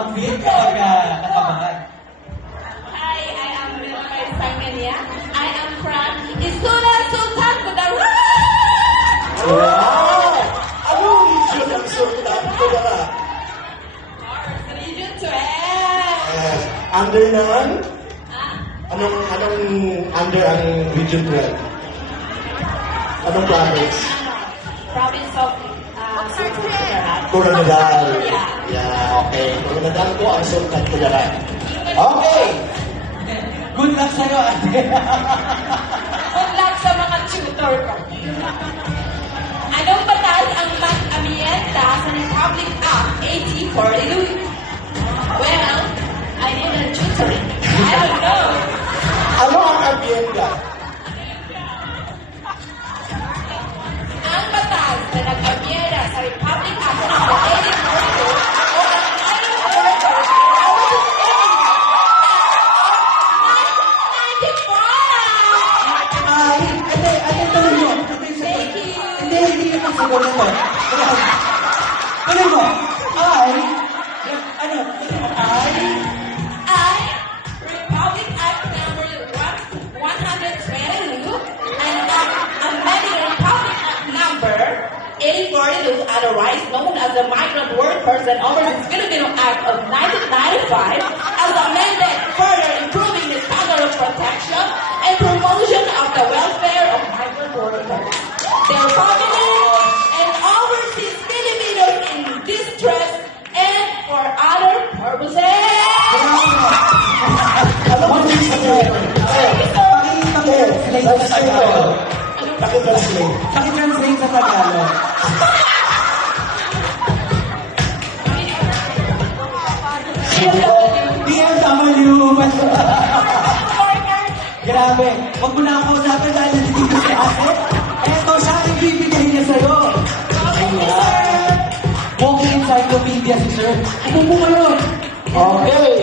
outfit kapag nakabahan? Hi, I am Vilmay Sangania. I am from Isura Sultan Kudarat! Wow! Anong region ang Sultan Kudarat? Region 12. Under ng? Ah, Anong under ang Region 12? Anong province? province of Kudarat. Coronadal. Yeah. Yeah, okay. Coronadal po ang Sultan Kudarat. Okay. Good luck sa'yo, ate. Good luck sa mga tutor ko. Anong batas ang mag-amienta sa Republic Act 1842? Well, I need a tutoring. I don't know. Ano ang ambienda? Ang batas na nag-amienta sa Republic Act 1842 o ang final orders Ay, ate, tuloy mo. Thank you. Hindi yung pagsagot na to. Tuloy mo. Ay, I, Republic Act number 122 and amending Republic Act number 8042, otherwise known as the Migrant Workers and Overseas Filipino Act of 1995, as amended, further improving the standard of protection and promotion of the welfare of migrant workers, their families, and overseas Filipinos in distress and for other purposes. Ano ang ibig sabihin? Pakitranslate sa Tagalog. Pakitranslate. Pakitranslate sa Tagalog. BMW. Grabe. Huwag mo na ako usapin dahil nandito si ate. Eto siya ang ibibigay niya sa'yo. Ayan. Walking encyclopedia si sir. Upo mo kayo. Okay.